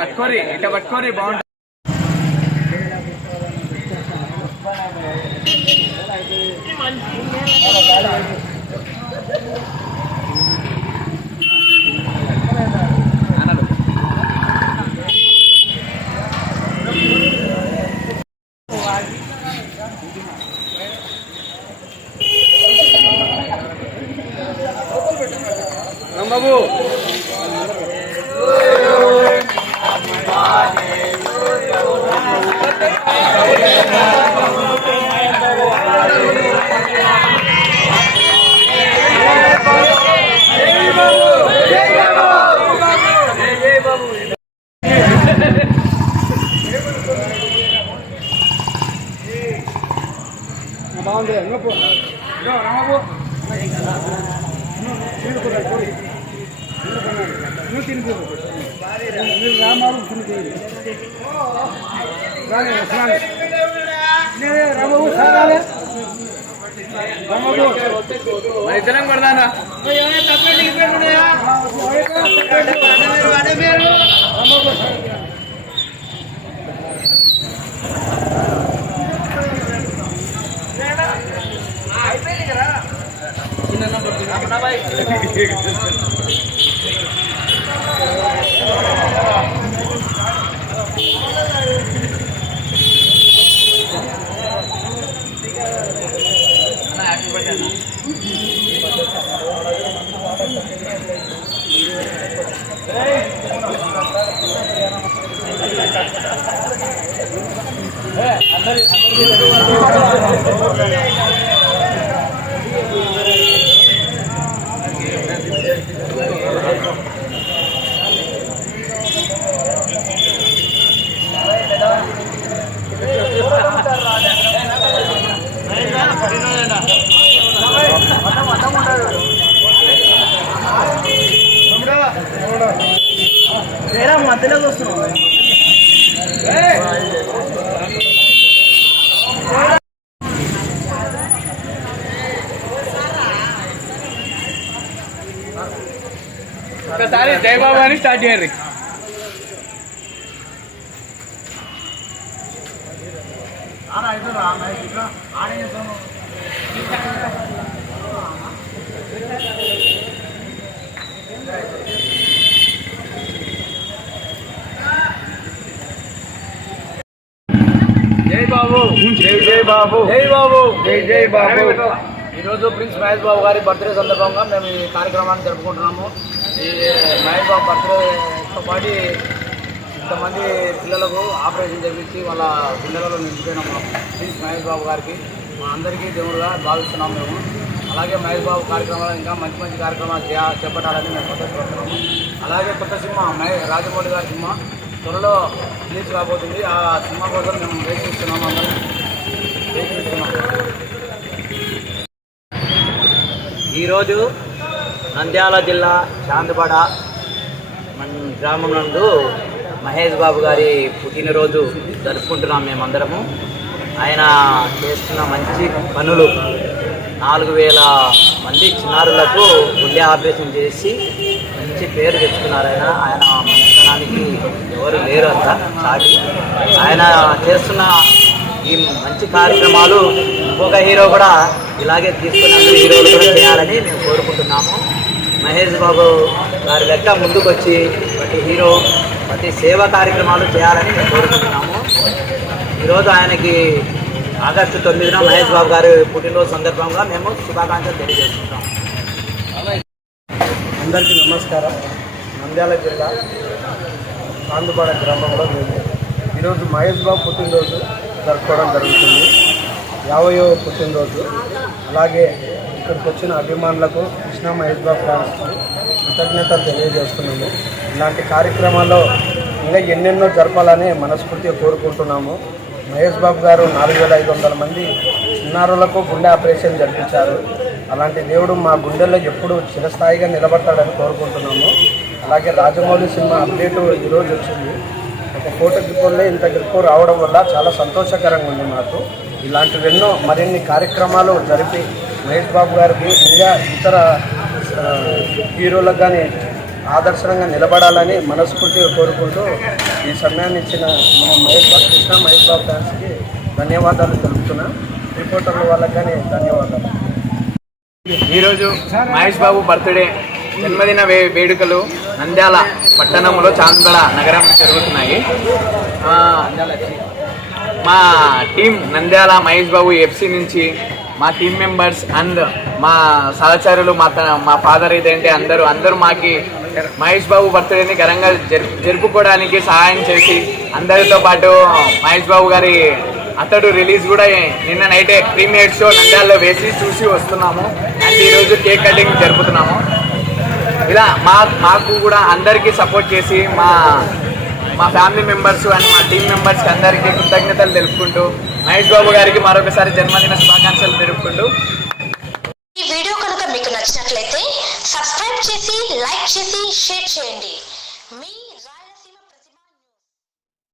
పట్టుకోరి బాగుంటుంది. బాబు బాగుంది రామబాబు ఇద్దరం కొడదానా మధ్యలో వస్తున్నాం. ఒకసారి జయబాబు అని స్టార్ట్ చేయండి. జై బాబు, జై జై బాబు, జై బాబు, జై జై బాబు. ఈరోజు ప్రిన్స్ మహేష్ బాబు గారి బర్త్డే సందర్భంగా మేము ఈ కార్యక్రమాన్ని జరుపుకుంటున్నాము. ఈ మహేష్ బాబు బర్త్డేతో పాటు ఇంతమంది పిల్లలకు ఆపరేషన్ చేపించి వాళ్ళ పిల్లలలో నిలిచిపోయినాము. ప్రిన్స్ మహేష్ బాబు గారికి మా అందరికీ దేవుడుగా భావిస్తున్నాము మేము. అలాగే మహేష్ బాబు కార్యక్రమాలు ఇంకా మంచి మంచి కార్యక్రమాలు చేపట్టాలని మేము కోరుతున్నాము. అలాగే కొత్త సినిమా రాజమౌళి గారి సినిమా త్వరలో రిలీజ్ కాబోతుంది. ఆ సినిమా కోసం మేము వెయిట్ చేస్తున్నాము. అందరం వెయిట్ చేస్తున్నాము. ఈరోజు నంద్యాల జిల్లా చాందపడ గ్రామం నందు మహేష్ బాబు గారి పుట్టినరోజు జరుపుకుంటున్నాం మేమందరము. ఆయన చేస్తున్న మంచి పనులు 4000 మంది చిన్నారులకు గుండె ఆపరేషన్ చేసి మంచి పేరు తెచ్చుకున్నారు. ఆయన మంచితనానికి ఎవరు లేరు అంత సాటి. ఆయన చేస్తున్న ఈ మంచి కార్యక్రమాలు ఇంకొక హీరో కూడా ఇలాగే తీసుకుని అందరూ హీరోలు కూడా చేయాలని మేము కోరుకుంటున్నాము. మహేష్ బాబు గారి లెక్క ముందుకు వచ్చి ప్రతి సేవా కార్యక్రమాలు చేయాలని మేము కోరుకుంటున్నాము. ఈరోజు ఆయనకి ఆగస్టు 9న మహేష్ బాబు గారి పుట్టినరోజు సందర్భంగా మేము శుభాకాంక్షలు తెలియజేస్తున్నాం. అందరికీ నమస్కారం. నంద్యాల జిల్లా చాందుపాడ గ్రామంలో మేము ఈరోజు మహేష్ బాబు పుట్టినరోజు జరుపుకోవడం జరుగుతుంది. 50వ పుట్టినరోజు. అలాగే ఇక్కడికి వచ్చిన అభిమానులకు కృష్ణ మహేష్ బాబు ఫ్యాన్స్కి కృతజ్ఞతలు తెలియజేస్తున్నాము. ఇలాంటి కార్యక్రమాల్లో ఇంకా ఎన్నెన్నో జరపాలని మనస్ఫూర్తిగా కోరుకుంటున్నాము. మహేష్ బాబు గారు 4500 మంది చిన్నారులకు గుండె ఆపరేషన్ జరిపించారు. అలాంటి దేవుడు మా గుండెల్లో ఎప్పుడు చిరస్థాయిగా నిలబడతాడని కోరుకుంటున్నాము. అలాగే రాజమౌళి సినిమా అప్డేటు ఈరోజు వచ్చింది. ఒక ఫోటో గ్రిప్పుల్లో ఇంత గ్రిప్పు రావడం వల్ల చాలా సంతోషకరంగా ఉంది మాకు. ఇలాంటివెన్నో మరిన్ని కార్యక్రమాలు జరిపి మహేష్ బాబు గారికి ఇంకా ఇతర హీరోలకు కానీ ఆదర్శంగా నిలబడాలని మనస్ఫూర్తిగా కోరుకుంటూ ఈ సమయాన్ని ఇచ్చిన మన కృష్ణ మహేష్ బాబు ఫ్యాన్స్కి ధన్యవాదాలు తెలుపుతున్నా. రిపోర్టర్ల వాళ్ళకి కానీ ధన్యవాదాలు. ఈరోజు మహేష్ బాబు బర్త్డే జన్మదిన వేడుకలు నంద్యాల పట్టణంలో చాందడ నగరం జరుగుతున్నాయి. మా టీం నంద్యాల మహేష్ బాబు ఎఫ్సి నుంచి మా టీం మెంబర్స్ అండ్ మా సహచరులు మా ఫాదర్ ఇదేంటి అందరూ మాకి మహేష్ బాబు బర్త్డేని ఘనంగా జరుపుకోవడానికి సహాయం చేసి అందరితో పాటు మహేష్ బాబు గారి అతడు రిలీజ్ కూడా నిన్న నైటే ప్రీమియర్ షో నంద్యాలలో వేసి చూసి వస్తున్నాము. అండ్ ఈరోజు కేక్ కటింగ్ జరుపుతున్నాము. ఇలా మాకు కూడా అందరికీ సపోర్ట్ చేసి మా ఫ్యామిలీ మెంబర్స్ అండ్ మా టీం మెంబర్స్కి అందరికీ కృతజ్ఞతలు తెలుపుకుంటూ మహేష్ బాబు గారికి మరొకసారి జన్మదిన శుభాకాంక్షలు తెలుపుకుంటూ. ఈ వీడియో కనుక మీకు నచ్చినట్లయితే సబ్స్క్రైబ్ చేసి లైక్ చేసి షేర్ చేయండి. మీ